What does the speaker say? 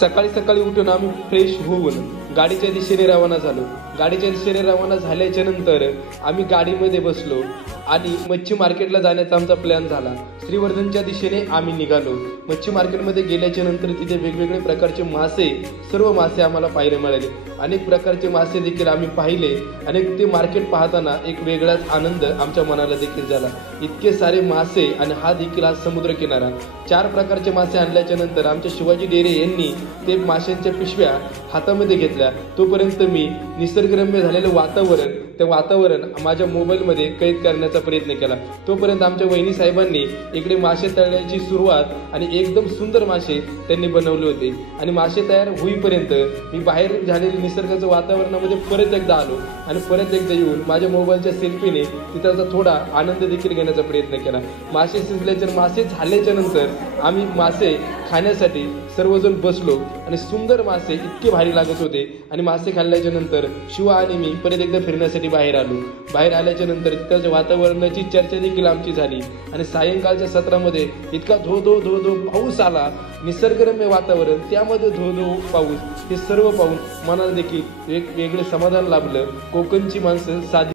सकाळी सकाळी उठून आम्ही फ्रेश होऊन गाडीच्या दिशेने रवाना झालो। गाडीच्या दिशेने रवाना झाल्याच्या नंतर आम्ही गाडीमध्ये बसलो आणि मच्छी मार्केटला जाण्याचा आमचा प्लॅन झाला। श्रीवर्धनच्या दिशेने आम्ही निघालो। मच्छी मार्केटमध्ये गेल्याच्या नंतर तिथे वेगवेगळे प्रकारचे मासे, सर्व मासे आम्हाला पाहायला मिळाले। अनेक प्रकारचे मासे देखील आम्ही पाहिले आणि ते मार्केट पाहताना एक वेगळाच आनंद आमच्या मनाला देखील झाला। इतके सारे मासे आणि हा देखील हा समुद्र किनारा। 4 प्रकारचे मासे आणल्याच्या नंतर आमच्या शिवाजी डेरे यांनी ते माशांच्या पिशव्या हातामध्ये घेतल्या। तोपर्यंत मी निसर्गरम्य झालेलं वातावरण माझ्या मोबाईलमध्ये कैद करण्याचा प्रयत्न केला। तोपर्यंत आमच्या वहिनी साहेबांनी इकडे मासे तळण्याची सुरुवात आणि एकदम सुंदर मासे त्यांनी बनवले होते आणि मासे तयार होईपर्यंत मी बाहेर झालेल्या निसर्गाच्या वातावरणामध्ये परत एकदा आलो आणि परत एकदा येऊन माझ्या मोबाईलच्या सेल्फीने तिथाचा थोडा आनंद देखील घेण्याचा प्रयत्न केला। मासे झाल्याच्या नंतर आम्ही मासे खाण्यासाठी सर्वजण बसलो आणि सुंदर मासे इतके भारी लागत होते आणि मासे खाल्ल्याच्या नंतर शिवा आणि मी परत एकदा फिरण्यासाठी बाहेर आलो। बाहेर आल्याच्या नंतर तिथल्या वातावरणाची चर्चा देखील आमची झाली आणि सायंकाळच्या सत्रामध्ये इतका धो धो धो धो पाऊस आला। निसर्गरम्य वातावरण, त्यामध्ये धो धो पाऊस, हे सर्व पाहून मनाला देखील एक वेगळे समाधान लाभलं। कोकणची माणसं साधी